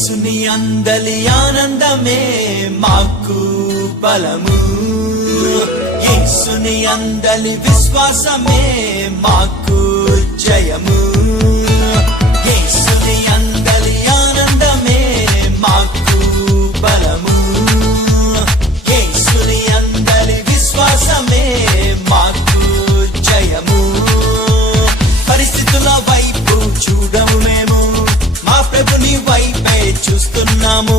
యేసుని అందలి ఆనందమే మాకు బలము, యేసుని అందలి విశ్వాసమే మాకు జయము, యేసుని అందలి ఆనందమే మాకు బలము, యేసుని అందలి విశ్వాసమే మాకు జయము. పరిస్థితుల వైపు చూడము మేము, మా ప్రభుని వైపే చూస్తున్నాము.